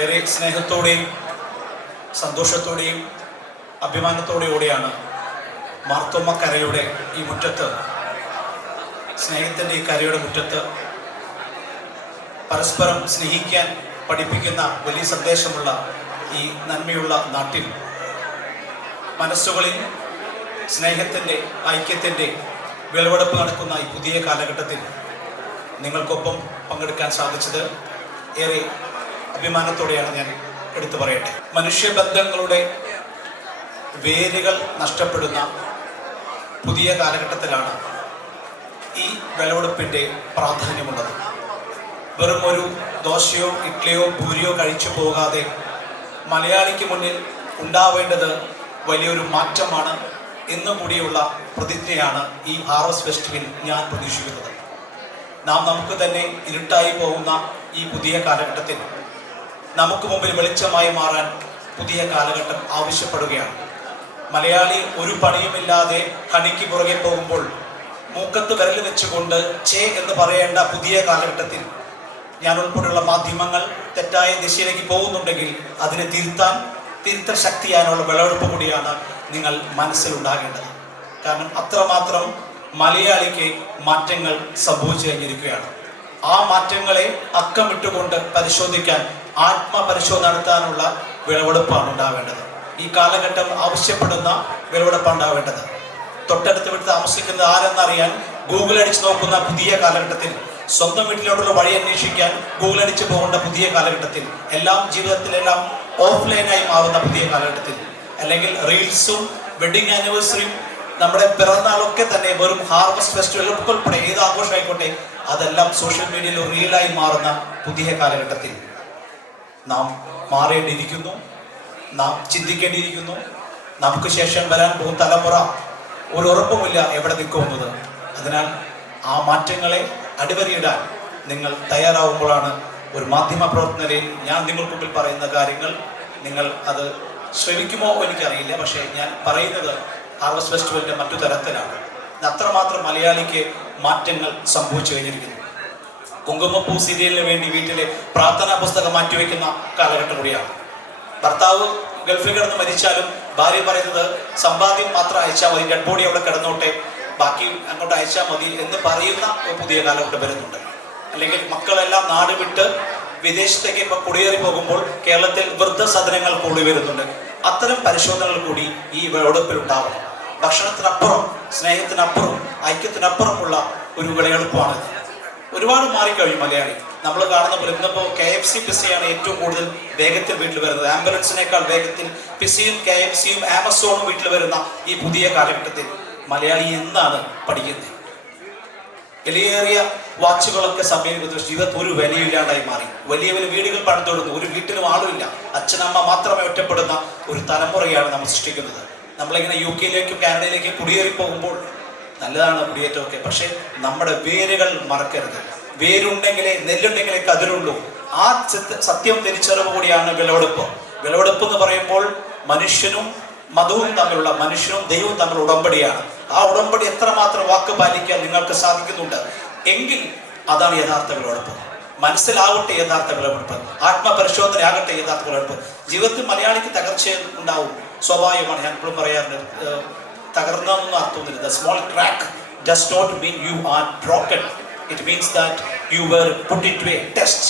ഏറെ സ്നേഹത്തോടെയും സന്തോഷത്തോടെയും അഭിമാനത്തോടെയാണ് മാർത്തോമ്മ കരയുടെ ഈ മുറ്റത്ത്, സ്നേഹത്തിൻ്റെ ഈ കരയുടെ മുറ്റത്ത് പരസ്പരം സ്നേഹിക്കാൻ പഠിപ്പിക്കുന്ന വലിയ സന്ദേശമുള്ള ഈ നന്മയുള്ള നാട്ടിൽ മനസ്സുകളിൽ സ്നേഹത്തിൻ്റെ, ഐക്യത്തിൻ്റെ വിളവെടുപ്പ് നടക്കുന്ന ഈ പുതിയ കാലഘട്ടത്തിൽ നിങ്ങൾക്കൊപ്പം പങ്കെടുക്കാൻ സാധിച്ചത് ഏറെ അഭിമാനത്തോടെയാണ് ഞാൻ എടുത്തു പറയട്ടെ. മനുഷ്യബന്ധങ്ങളുടെ വേരുകൾ നഷ്ടപ്പെടുന്ന പുതിയ കാലഘട്ടത്തിലാണ് ഈ വിളവെടുപ്പിൻ്റെ പ്രാധാന്യമുള്ളത്. വെറും ഒരു ദോശയോ ഇഡ്ഡലിയോ പൂരിയോ കഴിച്ചു പോകാതെ മലയാളിക്ക് മുന്നിൽ ഉണ്ടാവേണ്ടത് വലിയൊരു മാറ്റമാണ് എന്നുകൂടിയുള്ള പ്രതിജ്ഞയാണ് ഈ ഹാർവസ്റ്റ് ഫെസ്റ്റിവൽ ഞാൻ പ്രതീക്ഷിക്കുന്നത്. നമുക്ക് തന്നെ ഇരുട്ടായി പോകുന്ന ഈ പുതിയ കാലഘട്ടത്തിൽ നമുക്ക് മുമ്പിൽ വെളിച്ചമായി മാറാൻ പുതിയ കാലഘട്ടം ആവശ്യപ്പെടുകയാണ്. മലയാളി ഒരു പണിയുമില്ലാതെ കണിക്ക് പുറകെ പോകുമ്പോൾ മൂക്കത്ത് വിരൽ വെച്ചുകൊണ്ട് ചേ എന്ന് പറയേണ്ട പുതിയ കാലഘട്ടത്തിൽ ഞാൻ ഉൾപ്പെടെയുള്ള മാധ്യമങ്ങൾ തെറ്റായ ദിശയിലേക്ക് പോകുന്നുണ്ടെങ്കിൽ അതിനെ തിരുത്തൽ ശക്തിയാനുള്ള വിളവെടുപ്പ് കൂടിയാണ് നിങ്ങൾ മനസ്സിലുണ്ടാകേണ്ടത്. കാരണം അത്രമാത്രം മലയാളിക്ക് മാറ്റങ്ങൾ സംഭവിച്ചു കഴിഞ്ഞിരിക്കുകയാണ്. ആ മാറ്റങ്ങളെ അക്കമിട്ടുകൊണ്ട് പരിശോധിക്കാൻ, ആത്മപരിശോധന നടത്താനുള്ള വിളവെടുപ്പാണ് ഉണ്ടാവേണ്ടത്. ഈ കാലഘട്ടം ആവശ്യപ്പെടുന്ന വിളവെടുപ്പാണ് ഉണ്ടാവേണ്ടത്. തൊട്ടടുത്ത് വീട്ടിൽ താമസിക്കുന്ന ആരെന്നറിയാൻ ഗൂഗിൾ അടിച്ച് നോക്കുന്ന പുതിയ കാലഘട്ടത്തിൽ, സ്വന്തം വീട്ടിലോട്ടുള്ള വഴി അന്വേഷിക്കാൻ ഗൂഗിൾ അടിച്ച് പോകേണ്ട പുതിയ കാലഘട്ടത്തിൽ, എല്ലാം ജീവിതത്തിലെല്ലാം ഓഫ്ലൈനായി മാറുന്ന പുതിയ കാലഘട്ടത്തിൽ, അല്ലെങ്കിൽ റീൽസും വെഡിങ് ആനിവേഴ്സറിയും നമ്മുടെ പിറന്നാളൊക്കെ തന്നെ വെറും ഹാർവസ്റ്റ് ഫെസ്റ്റിവൽ ഉൾപ്പെടെ ഏത് ആഘോഷമായിക്കോട്ടെ അതെല്ലാം സോഷ്യൽ മീഡിയയിൽ റീലായി മാറുന്ന പുതിയ കാലഘട്ടത്തിൽ നാം മാറേണ്ടിയിരിക്കുന്നു, നാം ചിന്തിക്കേണ്ടിയിരിക്കുന്നു. നമുക്ക് ശേഷം വരാൻ പോകുന്ന തലമുറ ഒരു ഉറപ്പുമില്ല എവിടെ നിൽക്കുന്നത്. അതിനാൽ ആ മാറ്റങ്ങളെ അടിവരയിടാൻ നിങ്ങൾ തയ്യാറാവുമ്പോഴാണ് ഒരു മാധ്യമ പ്രവർത്തനയിൽ ഞാൻ നിങ്ങൾക്ക് മുമ്പിൽ പറയുന്ന കാര്യങ്ങൾ നിങ്ങൾ അത് ശ്രമിക്കുമോ എനിക്കറിയില്ല. പക്ഷേ ഞാൻ പറയുന്നത് ഹാർവസ്റ്റ് ഫെസ്റ്റിവലിൻ്റെ മറ്റു തരത്തിലാണ്. അത്രമാത്രം മലയാളിക്ക് മാറ്റങ്ങൾ സംഭവിച്ചു കഴിഞ്ഞിരിക്കുന്നു. കുങ്കുമപ്പൂ സീരിയലിന് വേണ്ടി വീട്ടിലെ പ്രാർത്ഥനാ പുസ്തകം മാറ്റിവെക്കുന്ന കാലഘട്ടം കൂടിയാണ്. ഭർത്താവ് ഗൾഫിൽ കിടന്ന് മരിച്ചാലും ഭാര്യ പറയുന്നത് സമ്പാദ്യം മാത്രം അയച്ചാൽ മതി, ഡെഡ് ബോഡി അവിടെ കിടന്നോട്ടെ, ബാക്കി അങ്ങോട്ട് അയച്ചാൽ മതി എന്ന് പറയുന്ന ഒരു പുതിയ കാലഘട്ടം വരുന്നുണ്ട്. അല്ലെങ്കിൽ മക്കളെല്ലാം നാട് വിട്ട് വിദേശത്തേക്ക് ഇപ്പോൾ കുടിയേറി പോകുമ്പോൾ കേരളത്തിൽ വൃദ്ധസദനങ്ങൾ കൂടി വരുന്നുണ്ട്. അത്തരം പരിശോധനകൾ കൂടി ഈ വിളവെടുപ്പിൽ ഉണ്ടാവണം. ഭക്ഷണത്തിനപ്പുറം, സ്നേഹത്തിനപ്പുറം, ഐക്യത്തിനപ്പുറമുള്ള ഒരു വിളവെടുപ്പാണ്. ഒരുപാട് മാറിക്കഴിഞ്ഞു മലയാളി. നമ്മൾ കാണുന്ന പോലെ ഇന്നിപ്പോൾ KFC പിസയാണ് ഏറ്റവും കൂടുതൽ വേഗത്തിൽ വീട്ടിൽ വരുന്നത്. ആംബുലൻസിനേക്കാൾ വേഗത്തിൽ പിസയും KFCയും ആമസോണും വീട്ടിൽ വരുന്ന ഈ പുതിയ കാലഘട്ടത്തിൽ മലയാളി എന്താണ് പഠിക്കുന്നത്? വിലയേറിയ വാച്ചുകളൊക്കെ സമീപിക്കുന്ന ജീവിതത്തിൽ ഒരു വിലയില്ലാണ്ടായി മാറി. വലിയ വലിയ വീടുകൾ പണിതൊടുന്നു, ഒരു വീട്ടിലും ആളുമില്ല, അച്ഛനമ്മ മാത്രമേ ഒറ്റപ്പെടുന്ന ഒരു തലമുറയാണ് നമ്മൾ സൃഷ്ടിക്കുന്നത്. നമ്മളിങ്ങനെ UK യിലേക്കും കാനഡയിലേക്കും കുടിയേറി പോകുമ്പോൾ നല്ലതാണ് കുടിയേറ്റമൊക്കെ, പക്ഷേ നമ്മുടെ വേരുകൾ മറക്കരുത്. വേരുണ്ടെങ്കിലേ, നെല്ലുണ്ടെങ്കിലേ കതിരുള്ളൂ. ആ സത്യം തിരിച്ചറിവ് കൂടിയാണ് വിളവെടുപ്പ്. വിളവെടുപ്പ് എന്ന് പറയുമ്പോൾ മനുഷ്യനും മതവും തമ്മിലുള്ള, മനുഷ്യനും ദൈവവും തമ്മിലുള്ള ഉടമ്പടിയാണ്. ആ ഉടമ്പടി എത്രമാത്രം വാക്ക് പാലിക്കാൻ നിങ്ങൾക്ക് സാധിക്കുന്നുണ്ട് എങ്കിൽ അതാണ് യഥാർത്ഥ വിളവെടുപ്പ്. മനസ്സിലാവട്ടെ യഥാർത്ഥ വിളവെടുപ്പ്, ആത്മപരിശോധനയാകട്ടെ യഥാർത്ഥ വിളവെടുപ്പ്. ജീവിതത്തിൽ മലയാളിക്ക് തകർച്ച ഉണ്ടാവും, സ്വാഭാവികമാണ്. ഞാൻ എപ്പോഴും പറയാറുണ്ട്, തകർന്നൊന്നും അർത്ഥമൊന്നുമില്ല. The small crack does not mean you are broken. It means that you were put into a test.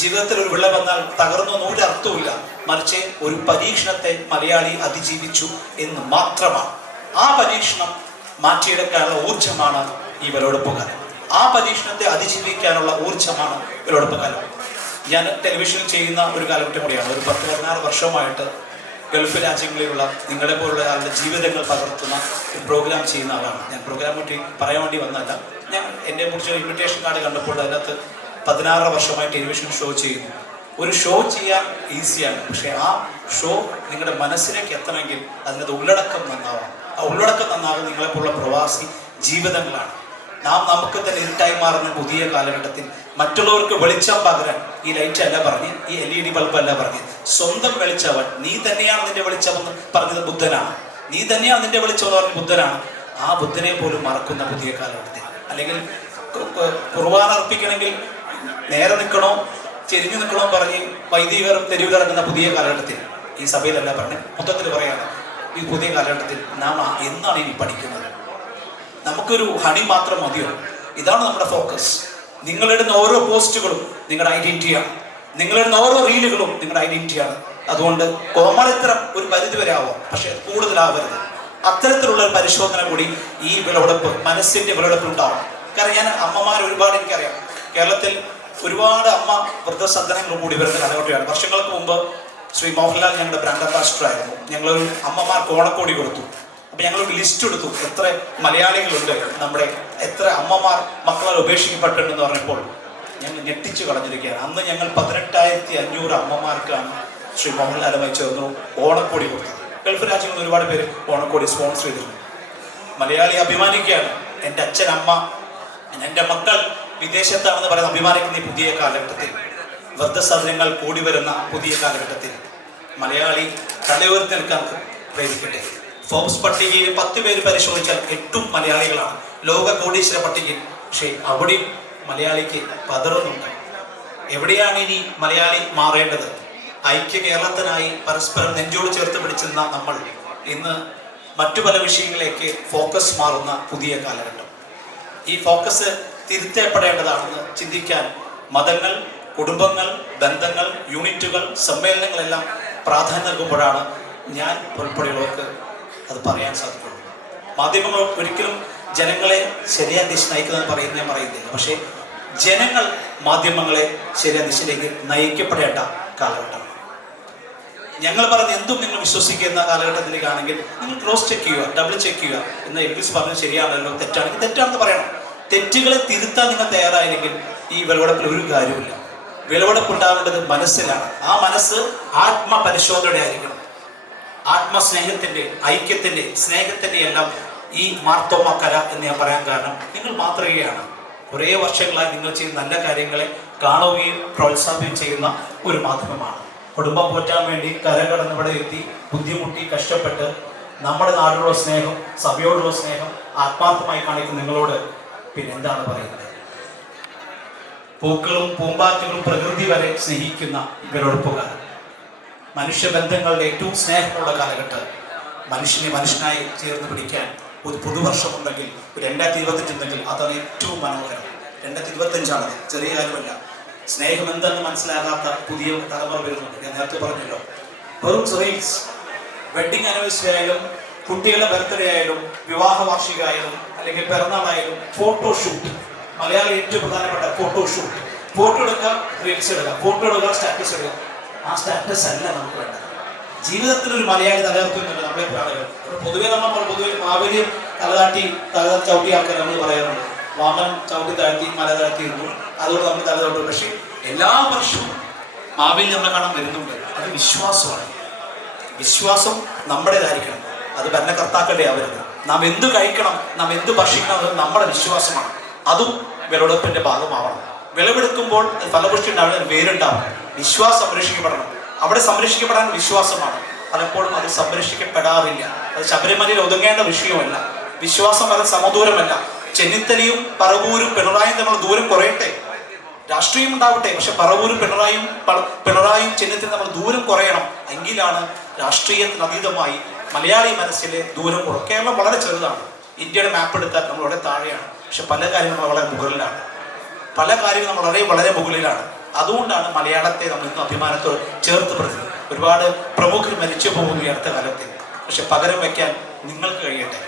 ജീവിതത്തിൽ ഒരു വിള വന്നാൽ തകർന്നൊന്നും ഒരു അർത്ഥവുമില്ല, മറിച്ച് ഒരു പരീക്ഷണത്തെ മലയാളി അതിജീവിച്ചു എന്ന് മാത്രമാണ്. ആ പരീക്ഷണം മാറ്റിയെടുക്കാനുള്ള ഊർജ്ജമാണ് ഈ വിളവെടുപ്പ് കാലം. ആ പരീക്ഷണത്തെ അതിജീവിക്കാനുള്ള ഊർജ്ജമാണ് വിളവെടുപ്പ് കാലം. ഞാൻ ടെലിവിഷനിൽ ചെയ്യുന്ന ഒരു കാലഘട്ടം കൂടിയാണ്. ഒരു 10-16 വർഷമായിട്ട് ഗൾഫ് രാജ്യങ്ങളിലുള്ള നിങ്ങളെ പോലുള്ള ആളുടെ ജീവിതങ്ങൾ പകർത്തുന്ന ഒരു പ്രോഗ്രാം ചെയ്യുന്ന ആളാണ് ഞാൻ. പ്രോഗ്രാം പറ്റി പറയാൻ വേണ്ടി വന്നതല്ല, ഞാൻ എൻ്റെ കുറിച്ച് ഇൻവിറ്റേഷൻ കാർഡ് കണ്ടപ്പോൾ അതിനകത്ത് 16 വർഷമായി ടെലിവിഷൻ ഷോ ചെയ്യുന്നു. ഒരു ഷോ ചെയ്യാൻ ഈസിയാണ്, പക്ഷേ ആ ഷോ നിങ്ങളുടെ മനസ്സിലേക്ക് എത്തണമെങ്കിൽ അതിനകത്ത് ഉള്ളടക്കം നന്നാവണം. ആ ഉള്ളടക്കം നന്നാകും നിങ്ങളെപ്പോലുള്ള പ്രവാസി ജീവിതങ്ങളാണ്. നമുക്ക് തന്നെ ഇരുട്ടായി മാറുന്ന പുതിയ കാലഘട്ടത്തിൽ മറ്റുള്ളവർക്ക് വെളിച്ചം പകരാൻ ഈ ലൈറ്റ് അല്ല പറഞ്ഞ്, ഈ LED ബൾബ് അല്ല പറഞ്ഞ്, സ്വന്തം വെളിച്ചവൻ നീ തന്നെയാണ് നിന്റെ വെളിച്ചമെന്ന് പറഞ്ഞത് ബുദ്ധനാണ്. നീ തന്നെയാണ് നിന്റെ വെളിച്ചം എന്ന് പറഞ്ഞ ബുദ്ധനാണ്. ആ ബുദ്ധനെ പോലും മറക്കുന്ന പുതിയ കാലഘട്ടത്തിൽ, അല്ലെങ്കിൽ കുർബാന അർപ്പിക്കണമെങ്കിൽ നേരെ നിൽക്കണോ ചെരിഞ്ഞു നിൽക്കണമെന്ന് പറഞ്ഞ് വൈദികരും തെരുവിലിറങ്ങുന്ന പുതിയ കാലഘട്ടത്തിൽ, ഈ സഭയിലല്ല പറഞ്ഞ് മൊത്തത്തിൽ പറയാണ്, ഈ പുതിയ കാലഘട്ടത്തിൽ നാം എന്നാണ് ഇനി പഠിക്കുന്നത്? നമുക്കൊരു ഹണി മാത്രം മതിയോ? ഇതാണ് നമ്മുടെ ഫോക്കസ്. നിങ്ങളിടുന്ന ഓരോ പോസ്റ്റുകളും നിങ്ങളുടെ ഐഡന്റിറ്റിയാണ്. നിങ്ങളിടുന്ന ഓരോ റീലുകളും നിങ്ങളുടെ ഐഡന്റിറ്റിയാണ്. അതുകൊണ്ട് കോമളിത്തരം ഒരു പരിധി വരെ ആവാം, പക്ഷെ കൂടുതലാവരുത്. അത്തരത്തിലുള്ള ഒരു പരിശോധന കൂടി ഈ വിളവെടുപ്പ്, മനസ്സിന്റെ വിളവെടുപ്പ് ഉണ്ടാവും. കാരണം ഞാൻ അമ്മമാർ ഒരുപാട് എനിക്കറിയാം. കേരളത്തിൽ ഒരുപാട് അമ്മ വൃദ്ധസദനങ്ങൾ കൂടി വരുന്ന കാലഘട്ടമാണ്. വർഷങ്ങൾക്ക് മുമ്പ് ശ്രീ മോഹൻലാൽ ഞങ്ങളുടെ ബ്രാൻഡ് അംബാസിഡർ ആയിരുന്നു. ഞങ്ങളൊരു അമ്മമാർക്ക് ഓണക്കോടി കൊടുത്തു. അപ്പൊ ഞങ്ങളൊരു ലിസ്റ്റ് എടുത്തു, എത്ര മലയാളികളുണ്ട് നമ്മുടെ, എത്ര അമ്മമാർ മക്കളെ ഉപേക്ഷിക്കപ്പെട്ടിട്ടുണ്ടെന്ന് പറഞ്ഞപ്പോൾ ഞങ്ങൾ ഞെട്ടിച്ചു കളഞ്ഞിരിക്കുകയാണ്. അന്ന് ഞങ്ങൾ 18,500 അമ്മമാർക്കാണ് ശ്രീ മോഹൻലാലുമായി ചേർന്നു ഓണക്കോടി കൊടുത്തത്. ഗൾഫ് രാജ്യങ്ങളിൽ ഒരുപാട് പേര് ഓണക്കോടി സ്പോൺസർ ചെയ്തിരുന്നു. മലയാളി അഭിമാനിക്കുകയാണ്. എൻ്റെ അച്ഛൻ, അമ്മ, എൻ്റെ മക്കൾ വിദേശത്താണെന്ന് പറയുന്ന അഭിമാനിക്കുന്ന ഈ പുതിയ കാലഘട്ടത്തിൽ, വൃദ്ധസദനങ്ങൾ കൂടി വരുന്ന പുതിയ കാലഘട്ടത്തിൽ മലയാളി തലയുയർത്തി നിൽക്കാൻ പ്രേരിക്കട്ടെ. ഫോബ്സ് പട്ടികയിൽ 10 പേര് പരിശോധിച്ചാൽ 8 മലയാളികളാണ്. ലോക കോടീശ്വര പട്ടികയിൽ. പക്ഷേ അവിടെയും മലയാളിക്ക് പതറുന്നുണ്ട്. എവിടെയാണ് ഇനി മലയാളി മാറേണ്ടത്? ഐക്യ കേരളത്തിനായി പരസ്പരം നെഞ്ചോട് ചേർത്ത് പിടിച്ചിരുന്ന നമ്മൾ ഇന്ന് മറ്റു പല വിഷയങ്ങളിലേക്ക് ഫോക്കസ് മാറുന്ന പുതിയ കാലഘട്ടം. ഈ ഫോക്കസ് തിരുത്തപ്പെടേണ്ടതാണെന്ന് ചിന്തിക്കാൻ മതങ്ങൾ, കുടുംബങ്ങൾ, ബന്ധങ്ങൾ, യൂണിറ്റുകൾ, സമ്മേളനങ്ങളെല്ലാം പ്രാധാന്യം നൽകുമ്പോഴാണ് ഞാൻ ഉൾപ്പെടെയുള്ളവർക്ക് അത് പറയാൻ സാധിക്കുള്ളൂ. മാധ്യമങ്ങൾ ഒരിക്കലും ജനങ്ങളെ ശരിയായ ദിശ നയിക്കുന്നതെന്ന് ഞാൻ പറയുന്നില്ല. പക്ഷേ ജനങ്ങൾ മാധ്യമങ്ങളെ ശരിയായ ദിശയിലേക്ക് നയിക്കപ്പെടേണ്ട കാലഘട്ടമാണ്. ഞങ്ങൾ പറഞ്ഞ എന്തും നിങ്ങൾ വിശ്വസിക്കുന്ന കാലഘട്ടത്തിലേക്കാണെങ്കിൽ നിങ്ങൾ ക്രോസ് ചെക്ക് ചെയ്യുക, ഡബിൾ ചെക്ക് ചെയ്യുക. എന്ന് എൽവിസ് പറഞ്ഞത് ശരിയാണല്ലോ, തെറ്റാണെങ്കിൽ തെറ്റാണെന്ന് പറയണം. തെറ്റുകളെ തിരുത്താൻ നിങ്ങൾ തയ്യാറായില്ലെങ്കിൽ ഈ വിളവെടുപ്പിൽ ഒരു കാര്യമില്ല. വിളവെടുപ്പ് ഉണ്ടാവേണ്ടത് മനസ്സിലാണ്. ആ മനസ്സ് ആത്മപരിശോധനയുടെ ആയിരിക്കണം. ആത്മസ്നേഹത്തിന്റെ, ഐക്യത്തിന്റെ, സ്നേഹത്തിന്റെ എല്ലാം ഈ മാർത്തോമാക്കര എന്ന് ഞാൻ പറയാൻ കാരണം നിങ്ങൾ മാതൃകയാണ്. കുറേ വർഷങ്ങളായി നിങ്ങൾ ചെയ്യുന്ന നല്ല കാര്യങ്ങളെ കാണുകയും പ്രോത്സാഹിപ്പിക്കുകയും ചെയ്യുന്ന ഒരു മാധ്യമമാണ്. കുടുംബം പോറ്റാൻ വേണ്ടി കരകടന്ന് ഇവിടെ എത്തി ബുദ്ധിമുട്ടി കഷ്ടപ്പെട്ട് നമ്മുടെ നാടിനുള്ള സ്നേഹം, സഭയോടുള്ള സ്നേഹം ആത്മാർത്ഥമായി കാണിക്കുന്ന നിങ്ങളോട് പിന്നെന്താണ് പറയുന്നത്? പൂക്കളും പൂമ്പാറ്റുകളും പ്രകൃതി വരെ സ്നേഹിക്കുന്ന വിളവെടുപ്പുകാർ, മനുഷ്യബന്ധങ്ങളുടെ ഏറ്റവും സ്നേഹമുള്ള കാലഘട്ടം, മനുഷ്യനെ മനുഷ്യനായി ചേർന്ന് പിടിക്കാൻ ഒരു പുതുവർഷമുണ്ടെങ്കിൽ, ഒരു 2025 ഉണ്ടെങ്കിൽ അതാണ് ഏറ്റവും മനോഹരം. 2025 ചെറിയ കാര്യമല്ല. സ്നേഹം എന്തെന്ന് മനസ്സിലാകാത്ത പുതിയ തലമുറ വരുന്നുണ്ട്. ഞാൻ നേരത്തെ പറഞ്ഞല്ലോ, വെറും റീൽസ്, വെഡിങ് ആനിവേഴ്സറി ആയാലും, കുട്ടികളുടെ ബർത്ത്ഡേ ആയാലും, വിവാഹ വാർഷികമായാലും, അല്ലെങ്കിൽ പിറന്നാളായാലും ഫോട്ടോഷൂട്ട്. മലയാളി ഏറ്റവും പ്രധാനപ്പെട്ട ഫോട്ടോഷൂട്ട്. ഫോട്ടോ എടുക്കുക, റീൽസ് എടുക്കുക, ഫോട്ടോ എടുക്കുക, സ്റ്റാറ്റസ് എടുക്കുക. ആ സ്റ്റാറ്റസ് അല്ല നമുക്ക് വേണ്ടത്. ജീവിതത്തിൽ ഒരു മലയാളി തലകർത്തുന്നുണ്ട് നമ്മളെ ആളുകൾ. പൊതുവെ പൊതുവെ മാവേലിയും തല ചവിട്ടി ആക്കാൻ നമ്മൾ പറയാറുണ്ട്. വാമൻ ചവിട്ടി താഴ്ത്തി മല താഴ്ത്തിയിരുന്നു, അതുകൊണ്ട് നമ്മൾ തല ചവിട്ടും. പക്ഷെ എല്ലാ വർഷവും മാവേലി നമ്മളെ കാണാൻ വരുന്നുണ്ട്. അത് വിശ്വാസമാണ്. വിശ്വാസം നമ്മുടേതായിരിക്കണം. അത് ഭരണകർത്താക്കളുടെ ആവരുത്. നാം എന്ത് കഴിക്കണം, നാം എന്ത് ഭക്ഷിക്കണം, അത് നമ്മുടെ വിശ്വാസമാണ്. അതും വിളവെടുപ്പിന്റെ ഭാഗമാവണം. വിളവെടുക്കുമ്പോൾ ഫലപുഷ്ടി ഉണ്ടാവണം, വേരുണ്ടാവണം. വിശ്വാസം സംരക്ഷിക്കപ്പെടണം. അവിടെ സംരക്ഷിക്കപ്പെടാൻ വിശ്വാസമാണ്. പലപ്പോഴും അത് സംരക്ഷിക്കപ്പെടാറില്ല. അത് ശബരിമലയിൽ ഒതുങ്ങേണ്ട വിഷയമല്ല. വിശ്വാസം വളരെ സമദൂരമല്ല. ചെന്നിത്തലയും പറവൂരും പിണറായിയും തമ്മിൽ ദൂരം കുറയട്ടെ. രാഷ്ട്രീയം ഉണ്ടാവട്ടെ, പക്ഷെ പറവൂരും പിണറായിയും ചെന്നിത്തലയും നമ്മൾ ദൂരം കുറയണം. എങ്കിലാണ് രാഷ്ട്രീയത്തിന് അതീതമായി മലയാളി മനസ്സിലെ ദൂരം കുറയും. കേരളം വളരെ ചെറുതാണ്. ഇന്ത്യയുടെ മാപ്പ് എടുത്താൽ നമ്മൾ വളരെ താഴെയാണ്. പക്ഷെ പല കാര്യങ്ങളും വളരെ മുകളിലാണ്. പല കാര്യങ്ങളും നമ്മൾ വളരെ വളരെ മുകളിലാണ്. അതുകൊണ്ടാണ് മലയാളത്തെ നമ്മൾ ഇന്ന് അഭിമാനത്തോട് ചേർത്ത് പ്രതിനിധി. ഒരുപാട് പ്രമുഖർ മരിച്ചു പോകുന്നു ഈ അടുത്ത കാലത്തിൽ. പക്ഷെ പകരം വയ്ക്കാൻ നിങ്ങൾക്ക് കഴിയട്ടെ.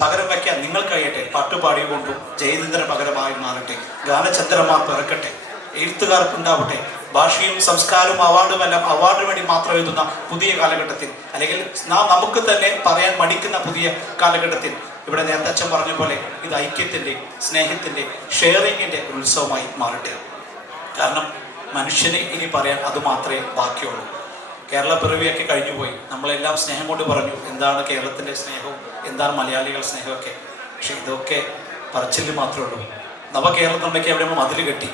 പകരം വയ്ക്കാൻ നിങ്ങൾക്ക് കഴിയട്ടെ. പാട്ടുപാടികൊണ്ടും ജയചന്ദ്രൻ പകരമായി മാറട്ടെ. ഗാനചന്ദ്രന്മാർ പിറക്കട്ടെ. എഴുത്തുകാർക്കുണ്ടാവട്ടെ. ഭാഷയും സംസ്കാരവും അവാർഡുമെല്ലാം അവാർഡിന് വേണ്ടി മാത്രം എഴുതുന്ന പുതിയ കാലഘട്ടത്തിൽ, അല്ലെങ്കിൽ നമുക്ക് തന്നെ പറയാൻ മടിക്കുന്ന പുതിയ കാലഘട്ടത്തിൽ, ഇവിടെ നേരത്തെ അച്ഛൻ പറഞ്ഞ പോലെ ഇത് ഐക്യത്തിന്റെ, സ്നേഹത്തിന്റെ, ഷെയറിങ്ങിന്റെ ഉത്സവമായി മാറട്ടെ. കാരണം മനുഷ്യനെ ഇനി പറയാൻ അത് മാത്രമേ ബാക്കിയുള്ളൂ. കേരള പിറവിയൊക്കെ കഴിഞ്ഞുപോയി. നമ്മളെല്ലാം സ്നേഹം കൊണ്ട് പറഞ്ഞു എന്താണ് കേരളത്തിൻ്റെ സ്നേഹവും, എന്താണ് മലയാളികളുടെ സ്നേഹമൊക്കെ. പക്ഷെ ഇതൊക്കെ പറച്ചില് മാത്രമേ ഉള്ളൂ. നവകേരളത്തിലേക്ക് അവിടെ മതിൽ കെട്ടി,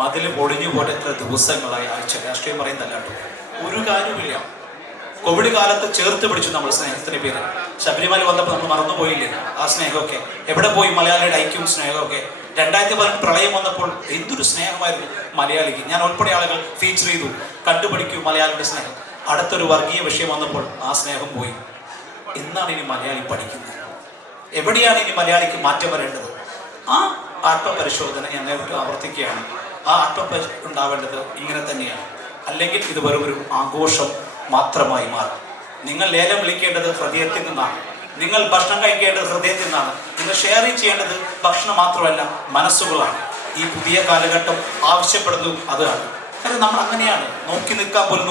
മതിൽ പൊടിഞ്ഞു പോലെ എത്ര ദിവസങ്ങളായി, ആഴ്ച. രാഷ്ട്രീയം പറയുന്നതല്ലാട്ടോ, ഒരു കാര്യമില്ല. കോവിഡ് കാലത്ത് ചേർത്ത് പിടിച്ചു നമ്മൾ സ്നേഹത്തിന്റെ പേര്. ശബരിമല വന്നപ്പോൾ നമ്മൾ മറന്നുപോയില്ലേ ആ സ്നേഹമൊക്കെ? എവിടെ പോയി മലയാളിയുടെ ഐക്യവും സ്നേഹമൊക്കെ? 2018 പ്രളയം വന്നപ്പോൾ എന്തൊരു സ്നേഹമായിരുന്നു മലയാളിക്ക്. ഞാൻ ഉൾപ്പെടെ ആളുകൾ ഫീച്ചർ ചെയ്തു, കണ്ടുപിടിക്കൂ മലയാളിയുടെ സ്നേഹം. അടുത്തൊരു വർഗീയ വിഷയം വന്നപ്പോൾ ആ സ്നേഹം പോയി. എന്നാണ് ഇനി മലയാളി പഠിക്കുന്നത്? എവിടെയാണ് ഇനി മലയാളിക്ക് മാറ്റം വരേണ്ടത്? ആ ആത്മപരിശോധന ഞാൻ നേരിട്ട് ആവർത്തിക്കുകയാണ്. ആ ഉണ്ടാവേണ്ടത് ഇങ്ങനെ തന്നെയാണ്. അല്ലെങ്കിൽ ഇത് വെറും ഒരു ആഘോഷം മാത്രമായി മാറും. നിങ്ങൾ ലേലം വിളിക്കേണ്ടത് ഹൃദയത്തിൽ നിന്നാണ്. നിങ്ങൾ ഭക്ഷണം കഴിക്കേണ്ടത് ഹൃദയത്തിൽ നിന്നാണ്. നിങ്ങൾ ഷെയർ ചെയ്യേണ്ടത് ഭക്ഷണം മാത്രമല്ല, മനസ്സുകളാണ്. ഈ പുതിയ കാലഘട്ടം ആവശ്യപ്പെടുന്നു അതാണ്. കാരണം നമ്മൾ അങ്ങനെയാണ്, നോക്കി നിൽക്കാൻ പോലും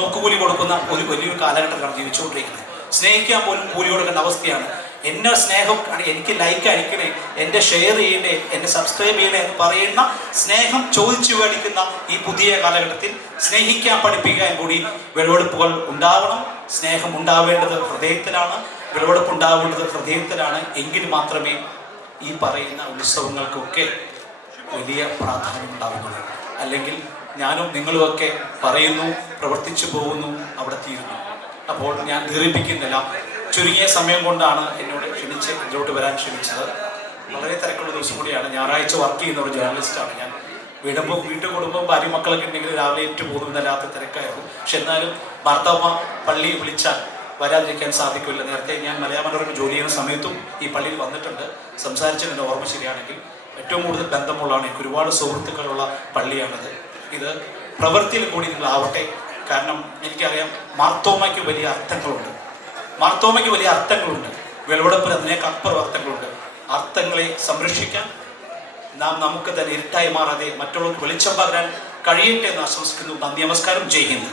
നോക്കുകൂലി കൊടുക്കുന്ന ഒരു വലിയൊരു കാലഘട്ടത്തിലാണ് ജീവിച്ചുകൊണ്ടിരിക്കുന്നത്. സ്നേഹിക്കാൻ പോലും കൂലി കൊടുക്കേണ്ട അവസ്ഥയാണ്. എന്നെ സ്നേഹം, എനിക്ക് ലൈക്ക് അടിക്കണേ, എൻ്റെ ഷെയർ ചെയ്യണേ, എന്നെ സബ്സ്ക്രൈബ് ചെയ്യണേ എന്ന് പറയുന്ന സ്നേഹം ചോദിച്ചു മേടിക്കുന്ന ഈ പുതിയ കാലഘട്ടത്തിൽ സ്നേഹിക്കാൻ പഠിപ്പിക്കാൻ കൂടി വിളവെടുപ്പുകൾ ഉണ്ടാവണം. സ്നേഹം ഉണ്ടാവേണ്ടത് ഹൃദയത്തിലാണ്, വിളവെടുപ്പ് ഉണ്ടാവേണ്ടത് ഹൃദയത്തിലാണ്. എങ്കിൽ മാത്രമേ ഈ പറയുന്ന ഉത്സവങ്ങൾക്കൊക്കെ വലിയ പ്രാധാന്യം ഉണ്ടാവുന്നത്. അല്ലെങ്കിൽ ഞാനും നിങ്ങളുമൊക്കെ പറയുന്നു, പ്രവർത്തിച്ചു പോകുന്നു, അവിടെ തീരുന്നു. അപ്പോൾ ഞാൻ ദീർഘിപ്പിക്കുന്നില്ല. ചുരുങ്ങിയ സമയം കൊണ്ടാണ് എന്നോട് ക്ഷണിച്ച് ഇതിലോട്ട് വരാൻ ക്ഷണിച്ചത്. വളരെ തിരക്കുള്ള ദിവസം കൂടിയാണ്. ഞായറാഴ്ച വർക്ക് ചെയ്യുന്ന ഒരു ജേർണലിസ്റ്റാണ് ഞാൻ. വീട്ടു കുടുംബം ഭാര്യ മക്കളൊക്കെ ഉണ്ടെങ്കിൽ രാവിലെ ഏറ്റു പോകുന്നതല്ലാത്ത തിരക്കായിരുന്നു. പക്ഷെ എന്നാലും ഭർത്താവ പള്ളി വിളിച്ചാൽ വരാതിരിക്കാൻ സാധിക്കില്ല. നേരത്തെ ഞാൻ മലയാള മനോരമ ജോലി ചെയ്യുന്ന സമയത്തും ഈ പള്ളിയിൽ വന്നിട്ടുണ്ട്. സംസാരിച്ചതിൻ്റെ ഓർമ്മ ശരിയാണെങ്കിൽ ഏറ്റവും കൂടുതൽ ബന്ധമുള്ളതാണ്. എനിക്ക് ഒരുപാട് സുഹൃത്തുക്കളുള്ള പള്ളിയാണത്. ഇത് പ്രവൃത്തിയിൽ കൂടി നിങ്ങളാവട്ടെ. കാരണം എനിക്കറിയാം മാർത്തോമയ്ക്ക് വലിയ അർത്ഥങ്ങളുണ്ട്. വിളവെടുപ്പിന് അതിനേക്കപ്പുറം അർത്ഥങ്ങളുണ്ട്. അർത്ഥങ്ങളെ സംരക്ഷിക്കാൻ നമുക്ക് തന്നെ ഇരുട്ടായി മാറാതെ മറ്റുള്ളവർക്ക് വെളിച്ചം പകരാൻ കഴിയട്ടെ എന്ന് ആശംസിക്കുന്നു. നന്ദി, നമസ്കാരം, ജയ് ഹിന്ദ്.